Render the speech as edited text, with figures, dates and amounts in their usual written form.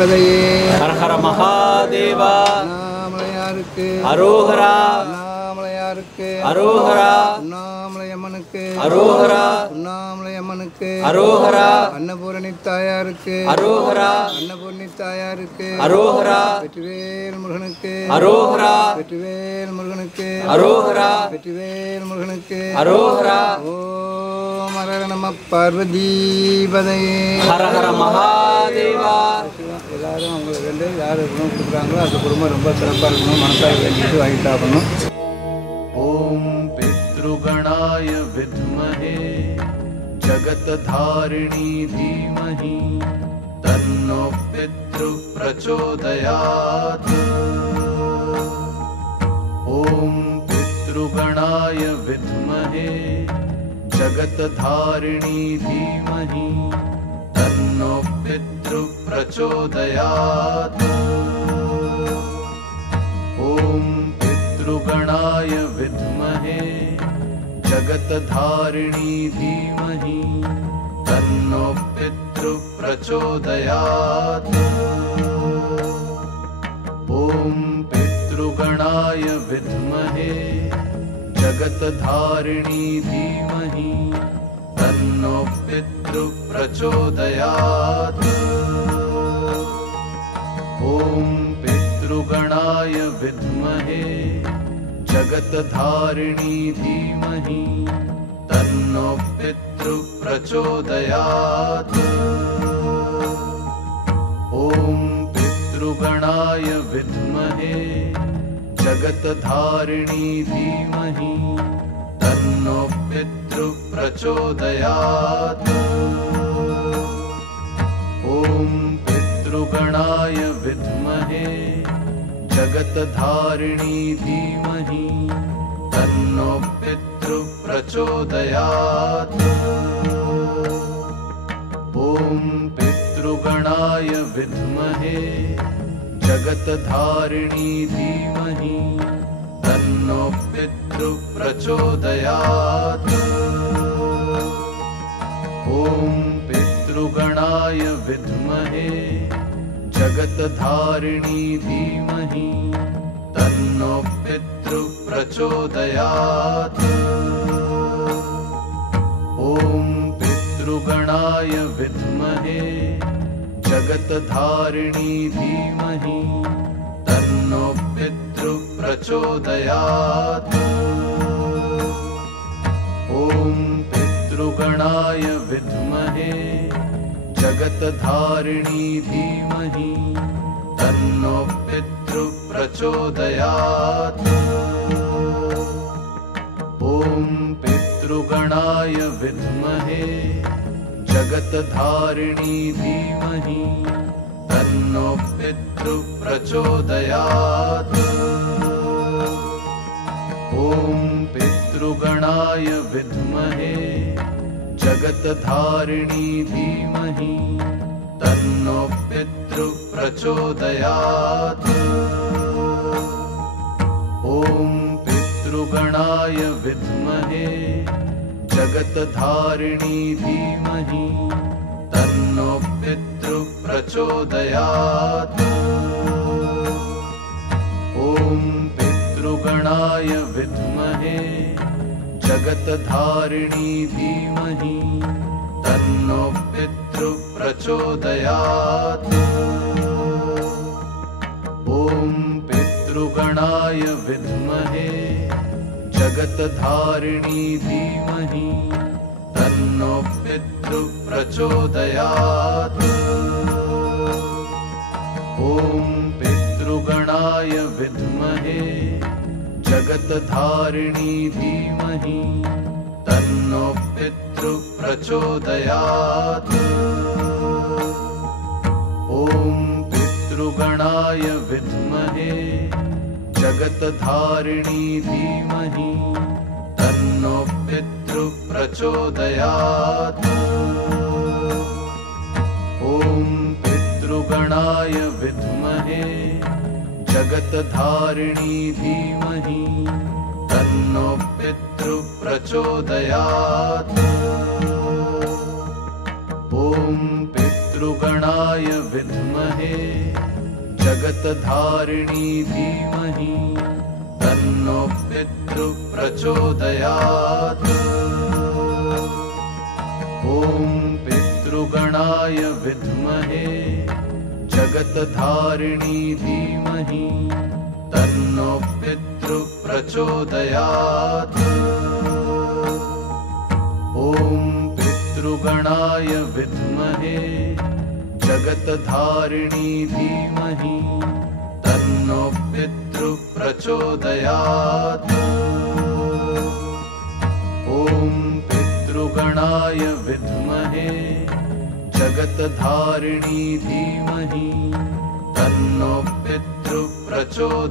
ஹர ஹர மகாதேவா. அண்ணாமலையாருக்கு அரோகரா. அண்ணாமலையாருக்கு அரோகரா. அண்ணாமலையம்மனுக்கு அரோகரா. அண்ணாமலையம்மனுக்கு அரோகரா. அன்னபூரணி தாயாருக்கு அரோகரா. அன்னபூரணி தாயாருக்கு அரோகரா. வெற்றிவேல் முருகனுக்கு அரோகரா. வெற்றிவேல் முருகனுக்கு அரோகரா. வெற்றிவேல் முருகனுக்கு அரோகரா. ஓம் ஹர நம பார்வதீபதையே. ஹர ஹர மகாதேவா. எல்லாரும் அவங்களுக்கு வந்து யார் குணம் கொடுக்குறாங்களோ அந்த குடும்பம் ரொம்ப சிறப்பாக இருக்கணும். மனசாக வேண்டிட்டு வாங்கி சாப்பிடணும். ओम पितृगणाय विद्महे जगतधारिणी धीमहि तन्नो पितृ प्रचोदयात्। ओम पितृगणाय विद्महे जगतधारिणी धीमहि तन्नो पितृ प्रचोदयात्। ओम पितृगणाय विद्महे जगतधारिणी धीमहि तन्नो पितृ प्रचोदयात्। ओम पितृगणाय विद्महे जगतधारिणी धीमहि तन्नो पितृ प्रचोदयात्। ओम पितृगणाय विद्महे जगतधारिणी धीमहि तन्नो पितृ प्रचोदयात्। ओम पितृगणाय विद्महे जगतधारिणी धीमहि तन्नो पितृ प्रचोदयात्। ओम पितृगणाय विद्महे जगतधारिणी धीमहि तन्नो पितृ प्रचोदयात्। ओम पितृगणाय विद्महे जगतधारिणी धीमहि तन्नो पितृ प्रचोदयात्। ओम पितृगणाय विद्महे जगतधारिणी धीमहि तन्नो पितृ प्रचोदयात्। ओम पितृगणाय विद्महे जगतधारिणी धीमहि तन्नो पितृ प्रचोदयात्। ओम पितृगणाय विद्महे जगतधारिणी धीमहि तन्नो पितृ प्रचोदयात्। ओम पितृगणाय विद्महे जगतधारिणी धीमहि तन्नो पितृ प्रचोदयात्। ओम पितृगणाय विद्महे जगतधारिणी धीमहि तन्नो पितृ प्रचोदयात्। ओम पितृगणाय विद्महे जगतधारिणी धीमहि तन्नो पितृ प्रचोदयात्। ओम पितृगणाय विद्महे जगतधारिणी धीमहि तन्नो पितृ प्रचोदयात्। ओम पितृगणाय विद्महे जगतधारिणी धीमहि तन्नो पितृ प्रचोदयात्। ओम पितृगणाय विद्महे जगतधारिणी धीमहि तन्नो पितृ प्रचोदयात्। ओम पितृगणाय विद्महे जगतधारिणी धीमहि तन्नो पितृ प्रचोदयात्। ओम पितृगणाय विद्महे जगतधारिणी धीमहि तन्नो पितृ प्रचोदयात्। ओम पितृ पितृगणाय विद्महे जगतधारिणी धीमहि तन्नो पितृप्रचोदयात्। ॐ पितृगणाय विद्महे जगतधारिणी धीमहि तन्नो पितृप्रचोदयात्। ॐ पितृगणाय विद्महे जगतधारिणी धीमहि तन्नो पितृप्रचोदयात्। ॐ पितृगणाय विद्महे जगतधारिणी धीमहि तन्नो पितृप्रचोदयात्।